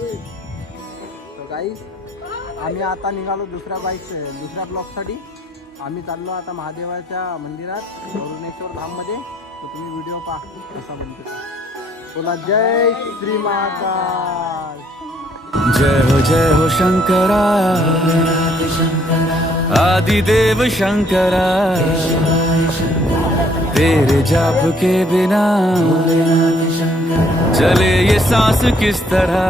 तर गाईस आम्ही आता निघालो दुसऱ्या ब्लॉकसाठी. आम्ही चाललो आता महादेवाच्या मंदिरात अरुणेश्वर धाममध्ये. तर तुम्ही व्हिडिओ पहा कसा बनतो. बोला जय श्री महाकाल. जय हो शंकरा आदिदेव शंकरा, तेरे जाप के बिना चले ये सांस किस तरह.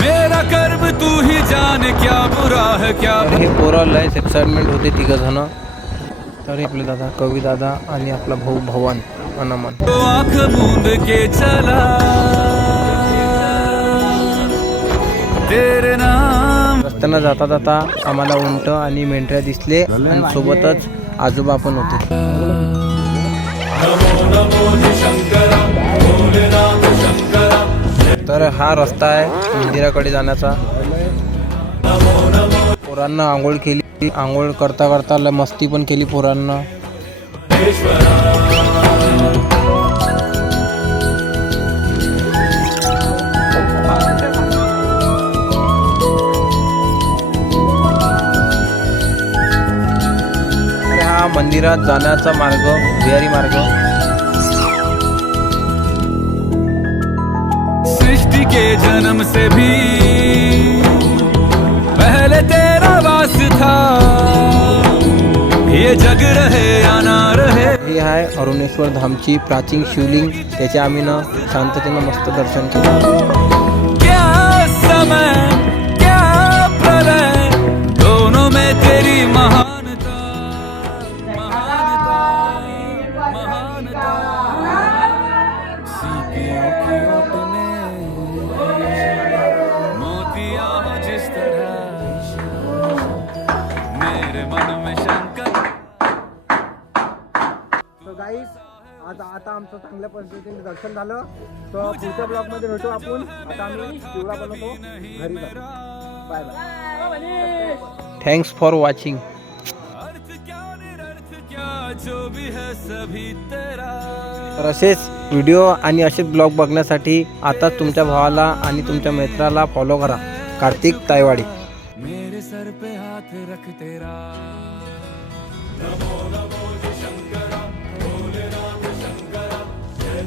मेरा कर्म तू ही जाने क्या बुरा है क्या. हे पोरं लयच एक्साइटमेंट होते तिघ जण. तर आपले दादा कवी दादा आणि आपला भाऊ भवन अनमन. तो आँख मूंद के चला तेरे नाम. रस्त्यानं जाता जाता आम्हाला उंट आणि मेंढऱ्या दिसले आणि सोबतच आजोबा पण होते. तर हा रस्ता आहे मंदिराकडे जाण्याचा. पोरांना आंघोळ केली. आंघोळ करता करता मस्ती पण केली पोरांना. हा मंदिरात जाण्याचा मार्ग बिहारी मार्ग. सृष्टि के जन्म से भी पहले तेरा वास था. ये जग रहे या ना रहे. ही आहे अरुणेश्वर धामची प्राचीन शिवलिंग. त्याचे आम्ही ना शांततेनं मस्त दर्शन केलं. क्या समय क्या प्रलय दोनों में तेरी महानता महानता महानता. सीपियों की ओट में मोतिया हो जिस तरह मेरे मन में शंकर. तर गाईस आता आमचं चांगल्या पद्धतीने दर्शन झालं. तर पुढच्या ब्लॉगमध्ये भेटू आपण. आता आम्ही चिवडा बनवतो घरी जातो. Bye bye. Thanks for watching. अर्थ क्या निरर्थ क्या जो भी है सभी तेरा. तर असेच व्हिडिओ आणि असेच ब्लॉग बघण्यासाठी आताच तुमच्या भावाला आणि तुमच्या मित्राला फॉलो करा. कार्तिक तायवाडी. मेरे सर पे हाथ रख तेरा. नमो नमो शंकरा भोलेनाथ शंकरा जय